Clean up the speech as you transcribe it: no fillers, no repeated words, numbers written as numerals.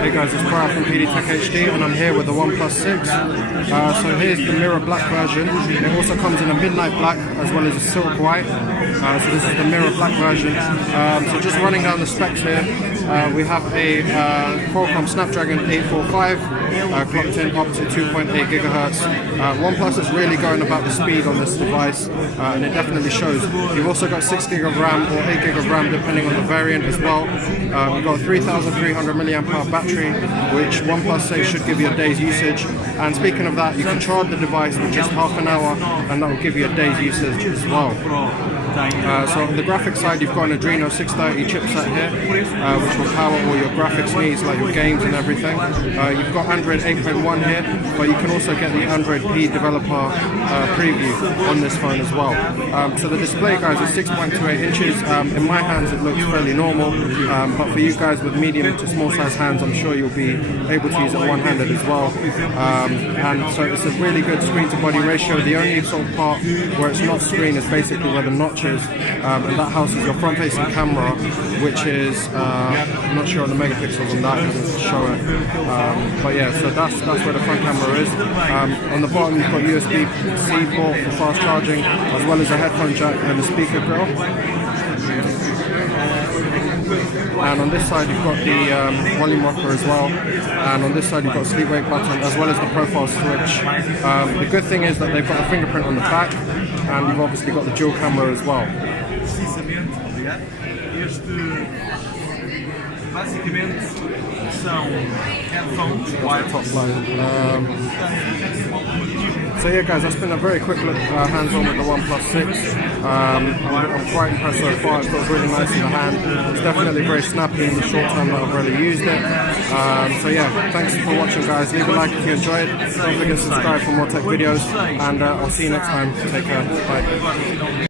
Hey guys, it's Purav from PD Tech HD and I'm here with the OnePlus 6. So here's the mirror black version. It also comes in a midnight black as well as a silk white. So this is the mirror black version. So just running down the specs here, we have a Qualcomm Snapdragon 845 clocked in up to 2.8 gigahertz. OnePlus is really going about the speed on this device and it definitely shows. You've also got 6 gig of RAM or 8 gig of RAM depending on the variant as well. We've got a 3,300 milliamp hour battery, which OnePlus says should give you a day's usage. And speaking of that, you can charge the device for just half an hour and that will give you a day's usage as well. So on the graphics side, you've got an Adreno 630 chipset here, which will power all your graphics needs like your games and everything. You've got Android 8.1 here, but you can also get the Android P developer preview on this phone as well. So the display, guys, is 6.28 inches. In my hands it looks fairly normal, but for you guys with medium to small size hands, I'm sure you'll be able to use it one-handed as well. And so it's a really good screen to body ratio. The only sort of part where it's not screen is basically where the notch is, and that houses your front-facing camera, which is I'm not sure on the megapixels on that, it doesn't show it, but yeah, so that's where the front camera is. On the bottom you've got USB-C port for fast charging, as well as a headphone jack and a speaker grill. And on this side you've got the volume rocker as well, and on this side you've got a sleep-wake button as well as the profile switch. The good thing is that they've got a fingerprint on the back, and you've obviously got the dual camera as well. So yeah guys, that's been a very quick look hands-on with the OnePlus 6. I'm quite impressed so far. It feels really nice in the hand. It's definitely very snappy in the short time that I've really used it. So yeah, thanks for watching guys. Leave a like if you enjoyed. Don't forget to subscribe for more tech videos, and I'll see you next time. Take care. Bye.